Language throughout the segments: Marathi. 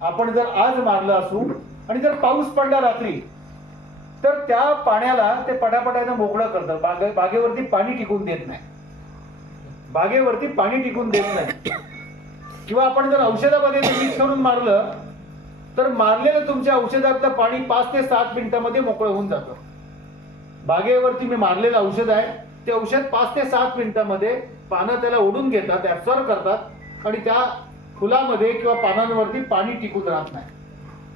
आपण जर आज मारलं असू आणि जर पाऊस पडला रात्री तर त्या पाण्याला ते पटापटाने मोकळं करतात. बागे बागेवरती पाणी टिकून देत नाही. बागेवरती पाणी टिकून देत नाही. किंवा आपण जर औषधामध्ये मिक्स करून मारलं तर मारलेलं तुमच्या औषधातलं पाणी पाच ते सात मिनिटामध्ये मोकळं होऊन जातं. बागेवरती मी मारलेलं औषध आहे ते औषध पाच ते सात मिनिटामध्ये पानं त्याला ओढून घेतात ऍब्सॉर्ब करतात आणि त्या फुलामध्ये किंवा पानांवरती पाणी टिकून राहत नाही.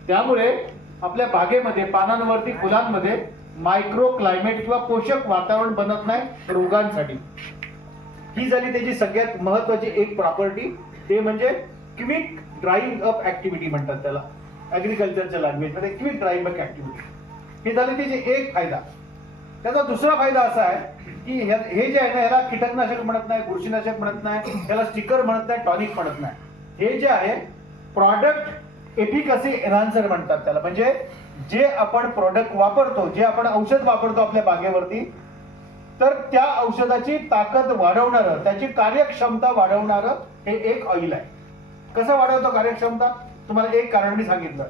त्यामुळे आपल्या बागेमध्ये पानांवरती फुलांमध्ये मायक्रो क्लायमेट किंवा पोषक वातावरण बनत नाही रोगांसाठी. ही झाली त्याची सगळ्यात महत्वाची एक प्रॉपर्टी ते म्हणजे क्विक ड्राईंग अप ऍक्टिव्हिटी म्हणतात त्याला. ऍग्रिकल्चरच्या लँग्वेजमध्ये क्विक ड्राईंग अप ऍक्टिव्हिटी हे झाले त्याचे एक फायदा. त्याचा दुसरा फायदा असा आहे की ह्या- हे जे आहे ना ह्याला कीटकनाशक म्हणत नाही बुरशीनाशक म्हणत नाही त्याला स्टिकर म्हणत नाही टॉनिक म्हणत नाही. हे जे आहे प्रॉडक्ट एफिकसी एन्हान्सर म्हणतात त्याला. म्हणजे जे आपण प्रॉडक्ट वापरतो जे आपण औषध वापरतो आपल्या बागेवरती तर त्या औषधाची ताकद वाढवणारं त्याची कार्यक्षमता वाढवणारं हे एक ऑइल आहे. कसं वाढवतो कार्यक्षमता? तुम्हाला एक कारण मी सांगितलं.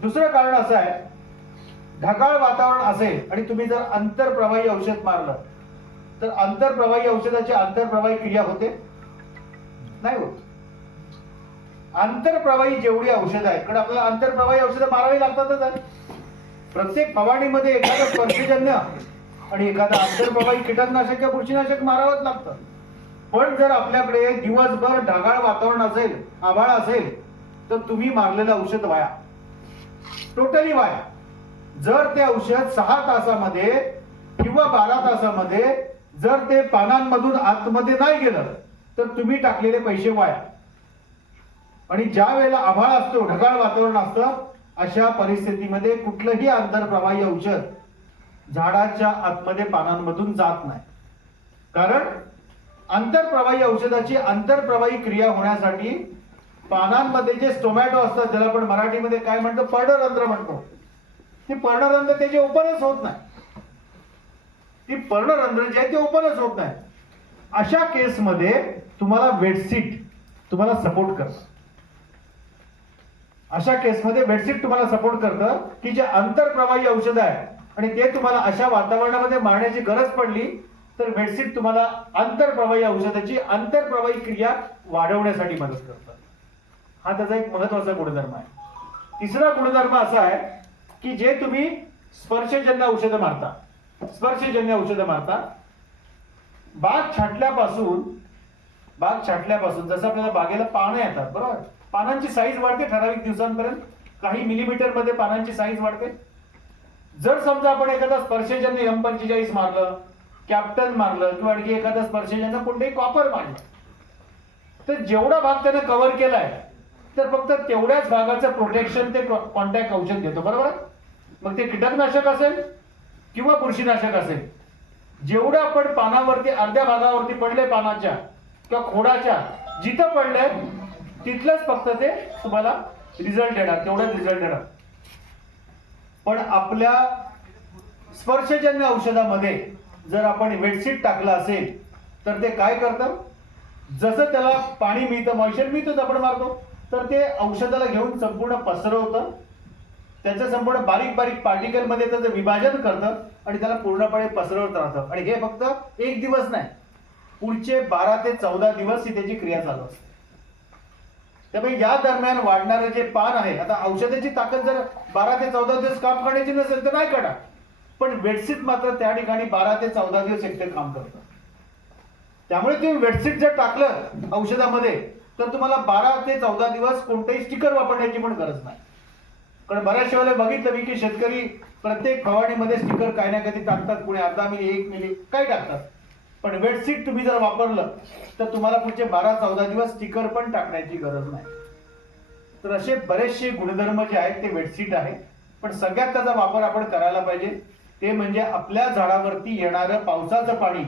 दुसरं कारण असं आहे ढगाळ वातावरण असेल आणि तुम्ही जर आंतरप्रवाही औषध मारलं तर आंतरप्रवाही औषधाची आंतरप्रवाही क्रिया होते? नाही होत. आंतरप्रवाही जेवढी औषधं आहेत. कारण आपल्याला आंतरप्रवाही औषधं मारावी लागतातच आहे प्रत्येक फवारणीमध्ये एखादं स्पर्शजन्य आणि एखादं आंतरप्रवाही कीटकनाशक किंवा बुरशीनाशक मारावंच लागतं. पण जर आपल्याकडे दिवसभर ढगाळ वातावरण असेल आभाळ असेल तर तुम्ही मारलेलं औषध वाया. टोटली वाया. जर ते औषध सहा तासामध्ये किंवा बारा तासामध्ये जर ते पानांमधून आतमध्ये नाही गेलं तर तुम्ही टाकलेले पैसे वाया. आणि ज्या वेळेला आभाळ असतो ढगाळ वातावरण असतं अशा परिस्थितीमध्ये कुठलंही आंतरप्रवाही औषध झाडाच्या आतमध्ये पानांमधून जात नाही. कारण आंतरप्रवाही औषधाची आंतरप्रवाही क्रिया होण्यासाठी पानांमध्ये जे स्टोमॅटो असतात ज्याला आपण मराठीमध्ये काय म्हणतो पर्णरंध्र म्हणतो. ते पर्णरंध्र त्याचे ओपनच होत नाही. ती पर्णरंध्र जे आहे ते ओपनच होत नाही. अशा केसमध्ये तुम्हाला वेटसीट तुम्हाला सपोर्ट करतं. अशा केसमध्ये बेडशीट तुम्हाला सपोर्ट करतं की जे आंतरप्रवाही औषध आहे आणि ते तुम्हाला अशा वातावरणामध्ये मारण्याची गरज पडली तर बेडशीट तुम्हाला आंतरप्रवाही औषधाची आंतरप्रवाही क्रिया वाढवण्यासाठी मदत करतं. हा त्याचा एक महत्त्वाचा गुणधर्म आहे. तिसरा गुणधर्म असा आहे की जे तुम्ही स्पर्शजन्य औषधं मारता. स्पर्शजन्य औषधं मारता. बाग छाटल्यापासून बाग छाटल्यापासून जसं आपल्याला बागेला पानं येतात बरोबर? पानांची साईज वाढते ठराविक दिवसांपर्यंत काही मिलीमीटरमध्ये पानांची साईज वाढते जर समजा आपण एखादा स्पर्शजन्य एम पंचेचाळीस मारलं कॅप्टन मारलं किंवा आणखी एखादा स्पर्शजन्य कोणतेही कॉपर मारलं तर जेवढा भाग त्याने कव्हर केलाय तर फक्त तेवढ्याच भागाचं प्रोटेक्शन ते कॉन्टॅक्ट औषध देतो बरोबर आहे? मग ते कीटकनाशक असेल किंवा बुरशीनाशक असेल जेवढं आपण पानावरती अर्ध्या भागावरती पडले पानाच्या किंवा खोडाच्या जिथं पडलंय तिथलंच फक्त ते तुम्हाला रिझल्ट देणार तेवढंच रिझल्ट देणार. पण आपल्या स्पर्शजन्य औषधामध्ये जर आपण बेडशीट टाकलं असेल तर ते काय करतं? जसं त्याला पाणी मिळतं मॉइश्चर मिळतं आपण मारतो तर ते औषधाला घेऊन संपूर्ण पसरवतं. त्याचं संपूर्ण बारीक बारीक पार्टिकलमध्ये त्याचं विभाजन करतं आणि त्याला पूर्णपणे पसरवत राहतं. आणि हे फक्त एक दिवस नाही पुढचे बारा ते चौदा दिवस ही त्याची क्रिया चालू असते. त्यामुळे या दरम्यान वाढणारं जे पान आहे आता औषधाची ताकद जर बारा ते चौदा दिवस काम करण्याची नसेल तर नाही काढा. पण बेडशीट मात्र त्या ठिकाणी बारा ते चौदा दिवस एकटे काम करतं. त्यामुळे तुम्ही बेडशीट जर टाकलं औषधामध्ये तर तुम्हाला बारा ते चौदा दिवस कोणतेही स्टिकर वापरण्याची पण गरज नाही. कारण बऱ्याचशा वेळेला बघितलं मी की शेतकरी प्रत्येक फवारणीमध्ये स्टिकर काही ना काही टाकतात कुणी अर्धा मिली एक मिली काय टाकतात. पण वेटसीट तुम्ही जर वापरलं तर तुम्हाला पुढचे बारा चौदा दिवस स्टिकर पण टाकण्याची गरज नाही. तर असे बरेचसे गुणधर्म जे आहेत ते वेटसीट आहे पण सगळ्यात त्याचा वापर आपण करायला पाहिजे. ते म्हणजे आपल्या झाडावरती येणारं पावसाचं पाणी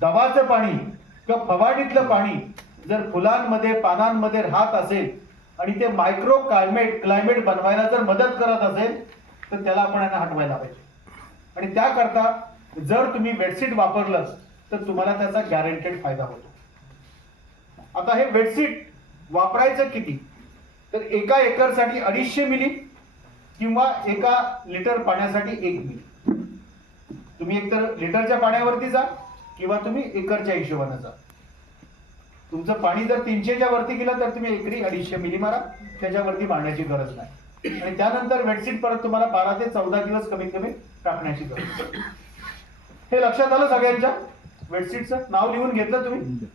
दवाचं पाणी किंवा फवारणीतलं पाणी जर फुलांमध्ये पानांमध्ये राहत असेल आणि ते मायक्रो क्लायमेट क्लायमेट बनवायला जर मदत करत असेल तर त्याला आपण यांना हटवायला पाहिजे. आणि त्याकरता जर तुम्ही बेडशीट वापरलं तर तुम्हाला त्याचा गॅरंटेड फायदा होतो. आता हे बेडशीट वापरायचं किती? तर एका एकरसाठी अडीचशे मिली किंवा एका लिटर पाण्यासाठी एक मिली तुम्ही एकतर लिटरच्या पाण्यावरती जा किंवा तुम्ही एकरच्या हिशोबाने जा. तुमचं पाणी जर तीनशेच्या वरती गेलं तर तुम्ही एकरी अडीचशे मिली मारा. त्याच्यावरती मारण्याची गरज नाही. आणि त्यानंतर वेटसीट परत तुम्हाला बारा ते चौदा दिवस कमीत कमी टाकण्याची गरज आहे. हे लक्षात आलं सगळ्यांच्या? बेडशीटचं नाव लिहून घेतलं तुम्ही?